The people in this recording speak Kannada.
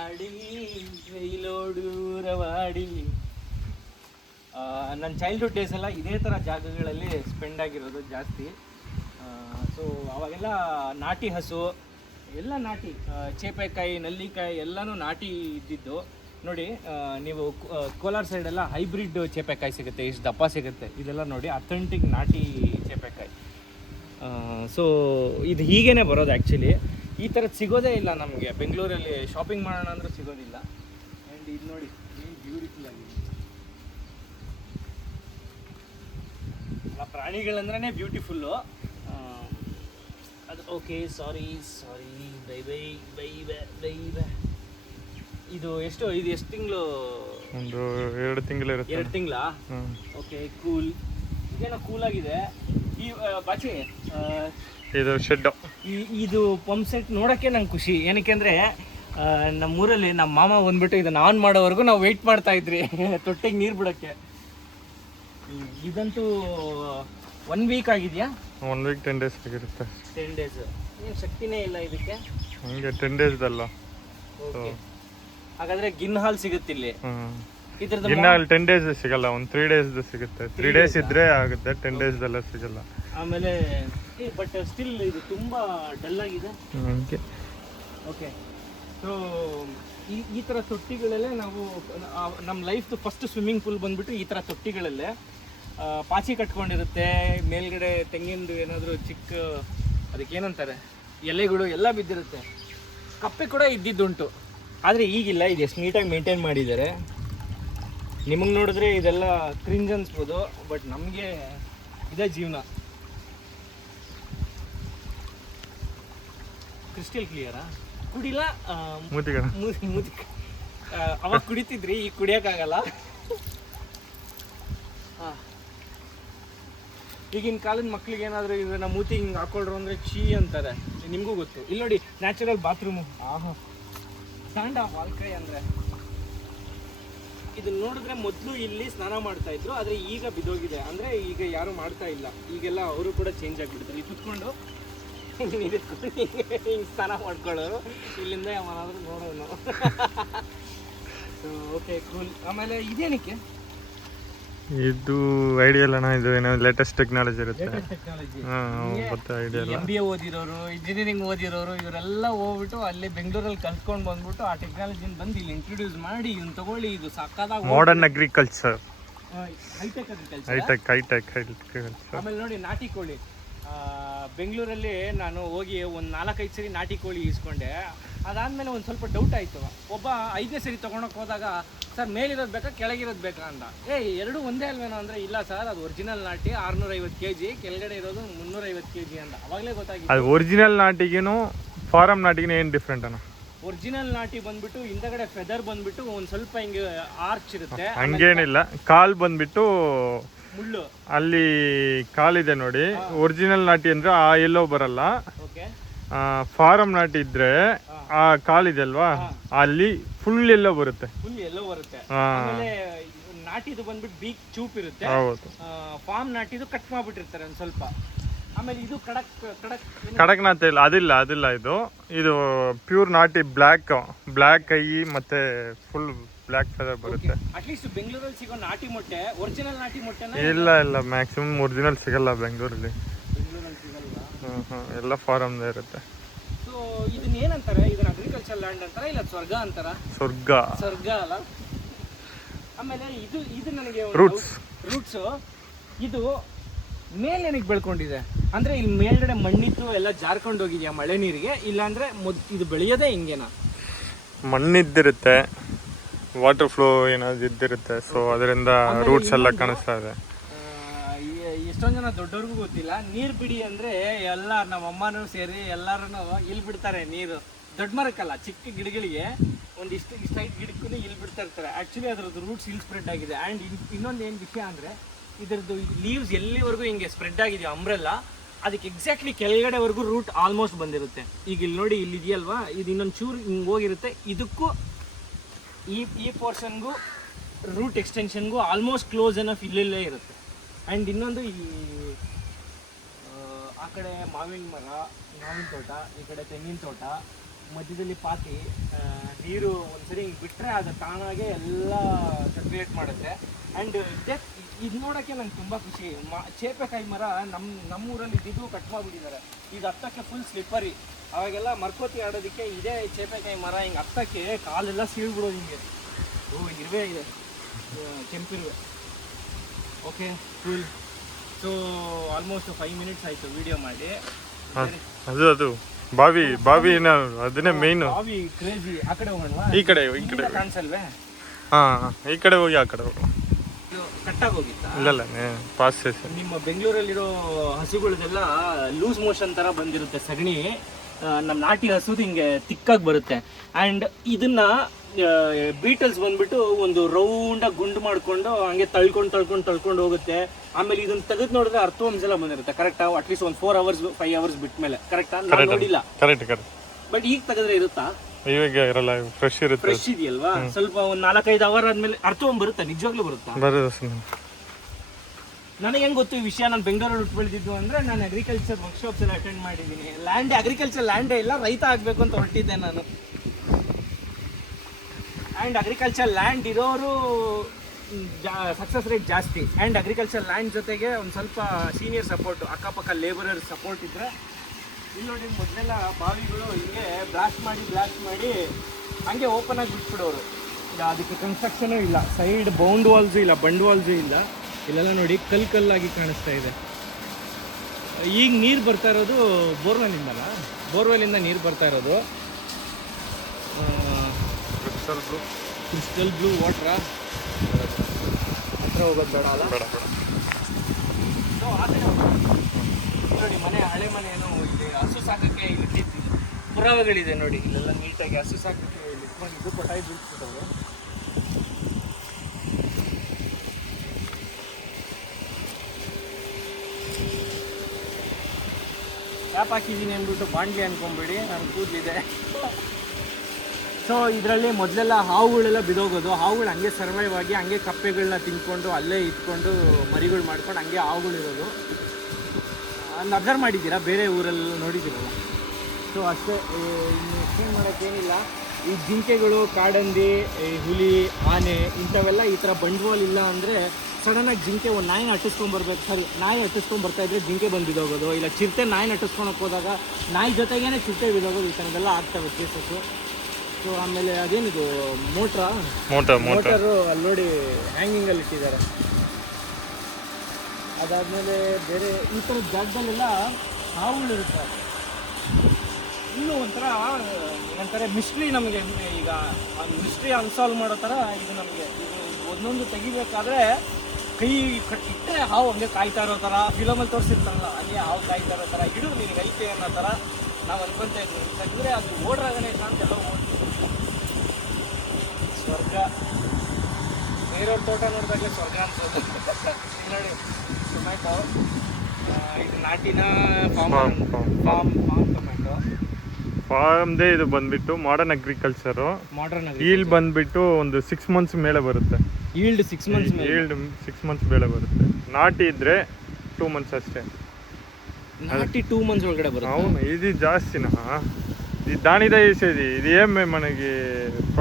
ರವಾಡಿ ರೈಲೋಡು ರವಾಡಿ. ನನ್ನ ಚೈಲ್ಡ್ಹುಡ್ ಡೇಸ್ ಎಲ್ಲ ಇದೇ ಥರ ಜಾಗಗಳಲ್ಲಿ ಸ್ಪೆಂಡ್ ಆಗಿರೋದು ಜಾಸ್ತಿ. ಸೊ ಅವಾಗೆಲ್ಲ ನಾಟಿ ಹಸು ಎಲ್ಲ ನಾಟಿ, ಚೇಪೆಕಾಯಿ ನಲ್ಲಿಕಾಯಿ ಎಲ್ಲನೂ ನಾಟಿ ಇದ್ದಿದ್ದು. ನೋಡಿ ನೀವು ಕೋಲಾರ ಸೈಡೆಲ್ಲ ಹೈಬ್ರಿಡ್ ಚೇಪೆಕಾಯಿ ಸಿಗುತ್ತೆ, ಇಷ್ಟು ದಪ್ಪ ಸಿಗುತ್ತೆ. ಇದೆಲ್ಲ ನೋಡಿ ಅಥೆಂಟಿಕ್ ನಾಟಿ ಚೇಪೆಕಾಯಿ. ಸೊ ಇದು ಹೀಗೇ ಬರೋದು ಆ್ಯಕ್ಚುಲಿ. ಈ ಥರದ್ದು ಸಿಗೋದೇ ಇಲ್ಲ ನಮಗೆ ಬೆಂಗಳೂರಲ್ಲಿ. ಶಾಪಿಂಗ್ ಮಾಡೋಣ ಅಂದರೂ ಸಿಗೋದಿಲ್ಲ. ಆ್ಯಂಡ್ ಇದು ನೋಡಿ ಏನು ಬ್ಯೂಟಿಫುಲ್ ಆಗಿದೆ. ಪ್ರಾಣಿಗಳಂದ್ರೇ ಬ್ಯೂಟಿಫುಲ್ಲು. ಅದು okay, sorry bye bye bye bye bye. ಇದು ಎಷ್ಟು ತಿಂಗಳು? ಒಂದು 2 ತಿಂಗಳು ಇರುತ್ತೆ. 2 ತಿಂಗಳಾ? Okay, cool. ಇದೇನೋ ಕೂಲಾಗಿದೆ. ಈ ಬಾಚಿ ಇದು ಶೆಡ್, ಇದು ಪಂಪ್ ಸೆಟ್ ನೋಡೋಕ್ಕೆ ನಂಗೆ ಖುಷಿ. ಏನಕ್ಕೆ ಅಂದರೆ ನಮ್ಮೂರಲ್ಲಿ ನಮ್ಮ ಮಾಮ ಬಂದ್ಬಿಟ್ಟು ಇದನ್ನು ಆನ್ ಮಾಡೋವರೆಗೂ ನಾವು ವೆಯ್ಟ್ ಮಾಡ್ತಾ ಇದ್ರಿ ತೊಟ್ಟೆಗೆ ನೀರು ಬಿಡೋಕ್ಕೆ. ಇದಂತೂ 1 ವೀಕ್ ಆಗಿದೆಯಾ? 1 ವೀಕ್ 10 ಡೇಸ್ ಆಗಿರುತ್ತೆ. 10 ಡೇಸ್. ಏನು ಶಕ್ತಿನೇ ಇಲ್ಲ ಇದಕ್ಕೆ. ಹಂಗೆ 10 ಡೇಸ್ದಲ್ಲ. ಓಕೆ, ಹಾಗಾದರೆ ಗಿನ್ ಹಾಲ್ ಸಿಗುತ್ತೆ ಇಲ್ಲಿ. ಇದ್ರದ್ದು ಗಿನ್ ಹಾಲ್ 10 ಡೇಸ್ ಸಿಗಲ್ಲ, ಒಂದು 3 ಡೇಸ್ ಸಿಗುತ್ತೆ. 3 ಡೇಸ್ ಇದ್ರೆ ಆಗುತ್ತೆ, 10 ಡೇಸ್ದೆಲ್ಲ ಸಿಗಲ್ಲ. ಆಮೇಲೆ ಬಟ್ ಸ್ಟಿಲ್ ಇದು ತುಂಬ ಡಲ್ ಆಗಿದೆ. ಓಕೆ, ಸೊ ಈ ಥರ ತೊಟ್ಟಿಗಳಲ್ಲೇ ನಾವು ನಮ್ಮ ಲೈಫ್ದು ಫಸ್ಟ್ ಸ್ವಿಮ್ಮಿಂಗ್ ಪೂಲ್ ಬಂದ್ಬಿಟ್ಟು ಈ ಥರ ತೊಟ್ಟಿಗಳಲ್ಲೇ. ಪಾಚಿ ಕಟ್ಕೊಂಡಿರುತ್ತೆ ಮೇಲ್ಗಡೆ, ತೆಂಗಿನದು ಏನಾದರೂ ಚಿಕ್ಕ ಅದಕ್ಕೇನಂತಾರೆ ಎಲೆಗಳು ಎಲ್ಲ ಬಿದ್ದಿರುತ್ತೆ. ಕಪ್ಪೆ ಕೂಡ ಇದ್ದಿದ್ದುಂಟು, ಆದರೆ ಈಗಿಲ್ಲ. ಇದು ಎಷ್ಟು ನೀಟಾಗಿ ಮೇಂಟೈನ್ ಮಾಡಿದ್ದಾರೆ. ನಿಮಗೆ ನೋಡಿದ್ರೆ ಇದೆಲ್ಲ ಕ್ರಿಂಜ್ ಅನ್ಸ್ಬೋದು, ಬಟ್ ನಮಗೆ ಇದೇ ಜೀವನ. ಕ್ರಿಸ್ಟಲ್ ಕ್ಲಿಯರಾ? ಕುಡಿಲ್ಲ ಅವಾಗ ಕುಡಿತಿದ್ರಿ, ಈಗ ಕುಡಿಯೋಕ್ಕಾಗಲ್ಲ. ಈಗಿನ ಕಾಲದ ಮಕ್ಳಿಗೆ ಏನಾದರೂ ಇದನ್ನ ಮೂತಿ ಹಿಂಗೆ ಹಾಕೊಳ್ರು ಅಂದರೆ ಛೀ ಅಂತಾರೆ. ನಿಮಗೂ ಗೊತ್ತು. ಇಲ್ಲಿ ನೋಡಿ ನ್ಯಾಚುರಲ್ ಬಾತ್ರೂಮು. ಸ್ಟ್ಯಾಂಡ್ ಆಫ್ ವಾಲ್ಕೈ ಅಂದರೆ ಇದನ್ನ ನೋಡಿದ್ರೆ ಮೊದಲು ಇಲ್ಲಿ ಸ್ನಾನ ಮಾಡ್ತಾ ಇದ್ರು, ಆದರೆ ಈಗ ಬಿದ್ದೋಗಿದೆ. ಅಂದರೆ ಈಗ ಯಾರು ಮಾಡ್ತಾ ಇಲ್ಲ. ಈಗೆಲ್ಲ ಅವರು ಕೂಡ ಚೇಂಜ್ ಆಗಿಬಿಡ್ತಾರೆ. ಇಲ್ಲಿ ಕುತ್ಕೊಂಡು ಹಿಂಗೆ ಸ್ನಾನ ಮಾಡ್ಕೊಳ್ಳೋರು. ಇಲ್ಲಿಂದ ಯಾವನಾದ್ರೂ ನೋಡೋನು. Okay, cool. ಆಮೇಲೆ ಇದೇನಕ್ಕೆ ಇದು ಐಡಿಯಾ ಅಲ್ಲ, ಇದು ಏನೋ ಲೇಟೆಸ್ಟ್ ಟೆಕ್ನಾಲಜಿ ಇರುತ್ತೆ. MBA ಓದಿರೋರು, ಇಂಜಿನಿಯರಿಂಗ್ ಓದಿರೋರು ಇವರೆಲ್ಲ ಹೋಗ್ಬಿಟ್ಟು ಅಲ್ಲಿ ಬೆಂಗಳೂರಲ್ಲಿ ಕಲ್ತ್ಕೊಂಡು ಬಂದ್ಬಿಟ್ಟು ಆ ಟೆಕ್ನಾಲಜಿನ ಬಂದು ಇಲ್ಲಿ ಇಂಟ್ರೊಡ್ಯೂಸ್ ಮಾಡಿ ಇದನ್ನ ತಗೊಳ್ಳಿ. ಇದು ಸಕ್ಕತ್ತಾಗಿ modern agriculture, hi-tech agriculture. Hi-tech. ಆಮೇಲೆ ನೋಡಿ ನಾಟಿ ಕೋಳಿ. ಬೆಂಗಳೂರಲ್ಲಿ ನಾನು ಹೋಗಿ ಒಂದು 4-5 ಸರಿ ನಾಟಿ ಕೋಳಿ ಈಸ್ಕೊಂಡೆ. ಅದಾದಮೇಲೆ ಒಂದು ಸ್ವಲ್ಪ ಡೌಟ್ ಆಯಿತು. ಒಬ್ಬ 5ನೇ ಸರಿ ತೊಗೊಳಕ್ಕೆ ಹೋದಾಗ, ಸರ್ ಮೇಲಿರೋದು ಬೇಕಾ ಕೆಳಗಿರೋದು ಬೇಕಾ ಅಂದ. ಎರಡೂ ಒಂದೇ ಅಲ್ವೇನೋ ಅಂದರೆ, ಇಲ್ಲ ಸರ್ ಅದು ಒರಿಜಿನಲ್ ನಾಟಿ 650 kg, ಕೆಳಗಡೆ ಇರೋದು 350 kg ಅಂದ. ಅವಾಗಲೇ ಗೊತ್ತಾಗಿತ್ತು. ಅದು ಒರಿಜಿನಲ್ ನಾಟಿಗಿನೂ ಫಾರಮ್ ನಾಟಿಗಿನೂ ಏನು ಡಿಫ್ರೆಂಟ್ ಅಣ್ಣ? ಒರಿಜಿನಲ್ ನಾಟಿ ಬಂದ್ಬಿಟ್ಟು ಹಿಂದಗಡೆ ಫೆದರ್ ಬಂದ್ಬಿಟ್ಟು ಒಂದು ಸ್ವಲ್ಪ ಹಿಂಗೆ ಆರ್ಚ್ ಇರುತ್ತೆ. ಹಂಗೇನಿಲ್ಲ, ಕಾಲ್ ಬಂದ್ಬಿಟ್ಟು ಮುಳ್ಳು ಅಲ್ಲಿ ಕಾಲಿದೆ ನೋಡಿ. ಒರಿಜಿನಲ್ ನಾಟಿ ಅಂದ್ರೆ ಆ ಎಲ್ಲೋ ಬರಲ್ಲ. ಫಾರಂ ನಾಟಿ ಇದ್ರೆ ಆ ಕಾಲಿದೆ ಅಲ್ವಾ, ಅಲ್ಲಿ ಫುಲ್ ಎಲ್ಲೋ ಬರುತ್ತೆ. ಆಮೇಲೆ ನಾಟಿದು ಬಂದ್ಬಿಟ್ಟು ಬೀಕ್ ಚೂಪ್ ಇರುತ್ತೆ. ಫಾರ್ಮ್ ನಾಟಿದು ಕಟ್ ಮಾಡ್ಬಿಟ್ಟಿರ್ತಾರೆ ಒಂದು ಸ್ವಲ್ಪ. ಆಮೇಲೆ ಇದು ಕಡಕ್ನಾಥ್ ಇಲ್ಲ, ಅದಿಲ್ಲ. ಇದು ಪ್ಯೂರ್ ನಾಟಿ, ಬ್ಲ್ಯಾಕ್ ಕೈ ಮತ್ತೆ ಫುಲ್ ಬ್ಲ್ಯಾಕ್ ಫೆದರ್ ಬರುತ್ತೆ. ಅಟ್ಲೀಸ್ಟ್ ಬೆಂಗಳೂರಲ್ಲಿ ಸಿಗೋ ನಾಟಿ ಮೊಟ್ಟೆ ಒರಿಜಿನಲ್ ನಾಟಿ ಮೊಟ್ಟೆನ ಇಲ್ಲ, ಮ್ಯಾಕ್ಸಿಮಮ್ ಒರಿಜಿನಲ್ ಸಿಗಲ್ಲ ಬೆಂಗಳೂರಲ್ಲಿ. ಎಲ್ಲ ಫಾರಮ್ದೇ ಇರುತ್ತೆ. ಸೊ ಇದನ್ನ ಏನಂತಾರೆ? ಇದನ್ನ ಅಗ್ರಿಕಲ್ಚರ್ ಲ್ಯಾಂಡ್ ಅಂತಾರ, ಇಲ್ಲ ಸ್ವರ್ಗ ಅಂತಾರ? ಸ್ವರ್ಗ ಅಲ್ಲ. ಆಮೇಲೆ ಇದು ನನಗೆ ರೂಟ್ಸ್. ಇದು ಮೇಲೆ ಏನಕ್ಕೆ ಬೆಳ್ಕೊಂಡಿದೆ ಅಂದ್ರೆ, ಇಲ್ಲಿ ಮೇಲ್ಗಡೆ ಮಣ್ಣಿತ್ತು ಎಲ್ಲ ಜಾರ್ಕೊಂಡು ಹೋಗಿದ್ಯಾ ಮಳೆ ನೀರಿಗೆ? ಇಲ್ಲಾಂದ್ರೆ ಇದು ಬೆಳೆಯೋದೇ ಹಿಂಗೇನಾ? ಮಣ್ಣಿದ್ದಿರುತ್ತೆ, ವಾಟರ್ ಫ್ಲೋ ಏನಾದ್ರು ಇದ್ದಿರುತ್ತೆ. ಸೊ ಅದರಿಂದ ರೂಟ್ಸ್ ಎಲ್ಲ ಕಾಣಿಸ್ತಾ ಇದೆ. ಎಷ್ಟೊಂದು ಜನ ದೊಡ್ಡವ್ರಿಗೂ ಗೊತ್ತಿಲ್ಲ. ನೀರು ಬಿಡಿ ಅಂದರೆ ಎಲ್ಲ ನಮ್ಮ ಅಮ್ಮನೂ ಸೇರಿ ಎಲ್ಲರೂ ಇಲ್ಲಿ ಬಿಡ್ತಾರೆ ನೀರು. ದೊಡ್ಡ ಮರಕ್ಕಲ್ಲ, ಚಿಕ್ಕ ಗಿಡಗಳಿಗೆ ಒಂದಿಷ್ಟು ಹೈಟ್ ಗಿಡಕ್ಕೂ ಇಲ್ಲಿ ಬಿಡ್ತಾ ಇರ್ತಾರೆ. ಆ್ಯಕ್ಚುಲಿ ಅದರದ್ದು ರೂಟ್ಸ್ ಇಲ್ಲಿ ಸ್ಪ್ರೆಡ್ ಆಗಿದೆ. ಆ್ಯಂಡ್ ಇನ್ನೊಂದು ಏನು ವಿಷಯ ಅಂದರೆ, ಇದರದ್ದು ಲೀವ್ಸ್ ಎಲ್ಲಿವರೆಗೂ ಹಿಂಗೆ ಸ್ಪ್ರೆಡ್ ಆಗಿದೆಯೋ ಅಂಬ್ರೆಲ್ಲ, ಅದಕ್ಕೆ ಎಕ್ಸಾಕ್ಟ್ಲಿ ಕೆಳಗಡೆವರೆಗೂ ರೂಟ್ ಆಲ್ಮೋಸ್ಟ್ ಬಂದಿರುತ್ತೆ. ಈಗ ಇಲ್ಲಿ ನೋಡಿ, ಇಲ್ಲಿ ಇದೆಯಲ್ವಾ, ಇದು ಇನ್ನೊಂದು ಚೂರು ಹಿಂಗೆ ಹೋಗಿರುತ್ತೆ. ಇದಕ್ಕೂ ಈ ಪೋರ್ಷನ್ಗೂ ರೂಟ್ ಎಕ್ಸ್ಟೆನ್ಷನ್ಗೂ ಆಲ್ಮೋಸ್ಟ್ ಕ್ಲೋಸ್ ಎನಫ್ ಇಲ್ಲೇ ಇರುತ್ತೆ. ಆ್ಯಂಡ್ ಇನ್ನೊಂದು ಆ ಕಡೆ ಮಾವಿನ ತೋಟ, ಈ ಕಡೆ ತೆಂಗಿನ ತೋಟ, ಮಧ್ಯದಲ್ಲಿ ಪಾತಿ ನೀರು ಒಂದ್ಸರಿ ಹಿಂಗೆ ಬಿಟ್ಟರೆ ಅದು ತಾನಾಗೆ ಎಲ್ಲ ಸರ್ಕ್ಯುಲೇಟ್ ಮಾಡುತ್ತೆ. ಆ್ಯಂಡ್ ಇದು ನೋಡೋಕ್ಕೆ ನಂಗೆ ತುಂಬ ಖುಷಿ. ಚೇಪೆಕಾಯಿ ಮರ ನಮ್ಮೂರಲ್ಲಿ ಇದ್ದಿದ್ದು ಕಟ್ ಮಾಡಿಬಿಟ್ಟಿದ್ದಾರೆ. ಇದು ಹತ್ತಕ್ಕೆ ಫುಲ್ ಸ್ಲಿಪ್ಪರಿ. ಅವಾಗೆಲ್ಲ ಮರ್ಕೋತಿ ಆಡೋದಕ್ಕೆ ಇದೇ ಚೇಪೆಕಾಯಿ ಮರ ಹಿಂಗೆ ಹತ್ತಕ್ಕೆ ಕಾಲೆಲ್ಲ ಸೀಳ್ಬಿಡೋದು ಹಿಂಗೆ. ಇರುವೆ ಇದೆ, ಕೆಂಪಿರುವೆ. Okay, cool. So almost 5 minutes ಆಯಿತು ವಿಡಿಯೋ ಮಾಡಿ. ಅದು ಬಾವಿನ ಅದನ್ನೇ ಮೇಯ್ನು. ಬಾವಿ ಕ್ರೇಜಿ. ಆ ಕಡೆ ಹೋಗೋಣ, ಈ ಕಡೆ ಕಾಣಿಸಲ್ವೇ? ಈ ಕಡೆ ಹೋಗಿ ಆ ಕಡೆ ಹೋಗಿ. ಕಟ್ಟಾಗಿ ಹೋಗಿತ್ತಾ? ಇಲ್ಲ ಪಾಸ್. ನಿಮ್ಮ ಬೆಂಗಳೂರಲ್ಲಿರೋ ಹಸುಗಳದೆಲ್ಲ ಲೂಸ್ ಮೋಷನ್ ಥರ ಬಂದಿರುತ್ತೆ ಸಗಣಿ. ನಮ್ಮ ನಾಟಿ ಹಸುದು ಹಿಂಗೆ ತಿಕ್ಕಾಗಿ ಬರುತ್ತೆ. ಆ್ಯಂಡ್ ಇದನ್ನ ಬೀಟಲ್ಸ್ ಬಂದ್ಬಿಟ್ಟು ಒಂದು ರೌಂಡಾಗಿ ಗುಂಡು ಮಾಡಿಕೊಂಡು ಹಂಗೆ ತಳ್ಕೊಂಡು ಹೋಗುತ್ತೆ. ಆಮೇಲೆ ಇದನ್ನ ತೆಗೆದು ನೋಡಿದ್ರೆ ಅರ್ಥವಂಶ ಬಂದಿರುತ್ತೆ. ಕರೆಕ್ಟಾ? ಅಟ್ಲೀಸ್ಟ್ ಒಂದು 4 hours 5 hours ಬಿಟ್ಟ ಮೇಲೆ. ಕರೆಕ್ಟಾ? ನಾನು ನೋಡಿಲ್ಲ. ಕರೆಕ್ಟ್. ಬಟ್ ಈಗ ತೆಗೆದ್ರೆ ಇರುತ್ತಾ? ಇವಾಗ ಇರಲ್ಲ, ಫ್ರೆಶ್ ಇರುತ್ತೆ. ಫ್ರೆಶ್ ಇದೆಯಲ್ವಾ? ಸ್ವಲ್ಪ ಒಂದು 4-5 hour ಆದ್ಮೇಲೆ ಅರ್ಥವಂಶ ಬರುತ್ತೆ. ನಿಜವಾಗ್ಲೂ ಬರುತ್ತಾ? ನನಗೆ ಹೆಂಗೆ ಗೊತ್ತು ಈ ವಿಷಯ? ನಾನು ಬೆಂಗಳೂರಲ್ಲಿ ಹುಟ್ಟು ಬೆಳೆದಿದ್ದು ಅಂದರೆ ನಾನು ಅಗ್ರಿಕಲ್ಚರ್ ವರ್ಕ್ಶಾಪ್ಸ್ ಎಲ್ಲ ಅಟೆಂಡ್ ಮಾಡಿದ್ದೀನಿ. ಅಗ್ರಿಕಲ್ಚರ್ ಲ್ಯಾಂಡೇ ಇಲ್ಲ, ರೈತ ಆಗಬೇಕು ಅಂತ ಹೊರಟಿದ್ದೆ ನಾನು. ಆ್ಯಂಡ್ ಅಗ್ರಿಕಲ್ಚರ್ ಲ್ಯಾಂಡ್ ಇರೋರು ಸಕ್ಸಸ್ ರೇಟ್ ಜಾಸ್ತಿ. ಆ್ಯಂಡ್ ಅಗ್ರಿಕಲ್ಚರ್ ಲ್ಯಾಂಡ್ ಜೊತೆಗೆ ಒಂದು ಸ್ವಲ್ಪ ಸೀನಿಯರ್ ಸಪೋರ್ಟು, ಅಕ್ಕಪಕ್ಕ ಲೇಬರರ್ ಸಪೋರ್ಟ್ ಇದ್ದರೆ. ಇಲ್ಲಿ ನೋಡಿ, ಮೊದಲೆಲ್ಲ ಬಾವಿಗಳು ಹಿಂಗೆ ಬ್ಲಾಸ್ಟ್ ಮಾಡಿ ಹಂಗೆ ಓಪನ್ ಆಗಿ ಬಿಟ್ಬಿಡೋರು. ಅದಕ್ಕೆ ಕನ್ಸ್ಟ್ರಕ್ಷನೂ ಇಲ್ಲ, ಸೈಡ್ ಬೌಂಡ್ ವಾಲ್ಸು ಇಲ್ಲ, ಬಂಡ್ ವಾಲ್ಸು ಇಲ್ಲ. ಇಲ್ಲೆಲ್ಲ ನೋಡಿ ಕಲ್ಲಾಗಿ ಕಾಣಿಸ್ತಾ ಇದೆ. ಈಗ ನೀರು ಬರ್ತಾ ಇರೋದು ಬೋರ್ವೆಲ್ಲಿಂದ ನೀರು ಬರ್ತಾ ಇರೋದು. ಕ್ರಿಸ್ಟಲ್ ಬ್ಲೂ ವಾಟ್ರಾ? ಹತ್ರ ಹೋಗೋದು ಬೇಡ ಅಲ್ಲ? ಸೊ ಆ ಕಡೆ ನೋಡಿ, ಹಳೆ ಮನೆ ಏನೋ ಇದೆ. ಹಸು ಸಾಕಕ್ಕೆ ಇಲ್ಲಿ ಪುರಾವೆಗಳಿದೆ ನೋಡಿ. ಇಲ್ಲೆಲ್ಲ ನೀಟಾಗಿ ಹಸು ಸಾಕಕ್ಕೆ ಇಲ್ಲಿ ಇಟ್ಕೊಂಡಿದ್ದು ಕೊಟ್ಟಾಗಿ ಬೀಳ್ಸ್ಬಿಟ್ಟವರು. ಕ್ಯಾಪ್ ಹಾಕಿದ್ದೀನಿ ಅಂದ್ಬಿಟ್ಟು ಬಾಂಡ್ಲಿ ಅನ್ಕೊಂಬಿಡಿ, ನಾನು ಕೂದಲಿದೆ. ಸೊ ಇದರಲ್ಲಿ ಮೊದಲೆಲ್ಲ ಹಾವುಗಳೆಲ್ಲ ಬಿದೋಗೋದು. ಹಾವುಗಳು ಹಂಗೆ ಸರ್ವೈವ್ ಆಗಿ ಹಂಗೆ ಕಪ್ಪೆಗಳನ್ನ ತಿನ್ಕೊಂಡು ಅಲ್ಲೇ ಇಟ್ಕೊಂಡು ಮರಿಗಳು ಮಾಡ್ಕೊಂಡು ಹಂಗೆ ಹಾವುಗಳಿರೋದು. ಅದನ್ನ ಅಬ್ಸರ್ವ್ ಮಾಡಿದ್ದೀರಾ? ಬೇರೆ ಊರಲ್ಲಿ ನೋಡಿದ್ದೀರಲ್ಲ. ಸೊ ಅಷ್ಟೇ, ಇನ್ನು ಎಕ್ಸ್ಪ್ಲೇನ್ ಮಾಡೋಕ್ಕೇನಿಲ್ಲ. ಈ ಜಿಂಕೆಗಳು, ಕಾಡಂದಿ, ಹುಲಿ, ಆನೆ ಇಂಥವೆಲ್ಲ ಈ ಥರ ಬಂಡವಾಳ ಇಲ್ಲ ಅಂದರೆ ಸಡನ್ನಾಗಿ ಜಿಂಕೆ ಒಂದು ನಾಯಿನ ನಾಯಿ ಅಟ್ಟಿಸ್ಕೊಂಡ್ಬರ್ತಾ ಇದ್ರೆ ಜಿಂಕೆ ಬಂದು ಬಿದೋಗೋದು. ಇಲ್ಲ ಚಿರತೆ ನಾಯಿನ ಅಟ್ಟಿಸ್ಕೊಳಕ್ಕೆ ಹೋದಾಗ ನಾಯಿ ಜೊತೆಗೇನೆ ಚಿರತೆ ಬಿದೋಗೋದು. ಈ ಥರದ್ದೆಲ್ಲ ಆಗ್ತವೆ ಕೇಸಸ್ಸು. ಸೊ ಆಮೇಲೆ ಅದೇನಿದು ಮೋಟರು ಅಲ್ಲಿ ನೋಡಿ ಹ್ಯಾಂಗಿಂಗಲ್ಲಿ ಇಟ್ಟಿದ್ದಾರೆ. ಅದಾದಮೇಲೆ ಬೇರೆ ಈ ಥರದ ಜಾಗದಲ್ಲೆಲ್ಲ ಹಾವುಗಳಿರುತ್ತೆ. ಇನ್ನೂ ಒಂಥರ ಮಿಸ್ಟ್ರಿ. ನಮಗೆ ಈಗ ಮಿಸ್ಟ್ರಿ ಅನ್ಸಾಲ್ವ್ ಮಾಡೋ ಥರ ಇದು ನಮಗೆ. ಇದು ಒಂದೊಂದು ತೆಗಿಬೇಕಾದ್ರೆ ಕೈ ಇಟ್ಟರೆ ಹಾವು ಹಂಗೆ ಕಾಯ್ತಾ ಇರೋ ಥರ, ಫಿಲಮಲ್ಲಿ ತೋರಿಸಿರ್ತಾರಲ್ಲ ಹಂಗೆ ಹಾವು ಕಾಯ್ತಾ ಇರೋ ಥರ, ಹಿಡಿದು ನಿನಗೆ ಐತೆ ಅನ್ನೋ ಥರ ನಾವು ಅನ್ಕೊತ ಇದ್ವಿ. ತೆಗೆದ್ರೆ ಅದು ಓಡ್ರಾಗನೇ ಇಲ್ಲ ಅಂತ ಎಲ್ಲ ಸ್ವರ್ಗ. ಬೇರೆಯವ್ರ ತೋಟ ನೋಡಿದಾಗಲೇ ಸ್ವರ್ಗ ಅನ್ಸೋದು. ನೋಡಿ ಟೊಮ್ಯಾಟೊ, ಇದು ನಾಟಿನ ಫಾರ್ಮ್ ಟೊಮ್ಯಾಟೊ. ಫಾರ್ಮ್ದೇ ಇದು ಬಂದ್ಬಿಟ್ಟು ಮಾಡರ್ನ್ ಅಗ್ರಿಕಲ್ಚರು. ಈಲ್ಡ್ ಬಂದ್ಬಿಟ್ಟು ಒಂದು 6 months ಮೇಲೆ ಬರುತ್ತೆ. ಈಲ್ಡ್ 6 months ಮೇಲೆ ಬರುತ್ತೆ. ನಾಟಿ ಇದ್ರೆ 2 months ಅಷ್ಟೇ. నాటి 2 months ಒಳಗಡೆ ಬರುತ್ತೆ. అవును ఇది జాస్తినా ఇది దానిదే వేసేది ఇది ఏమే మనకి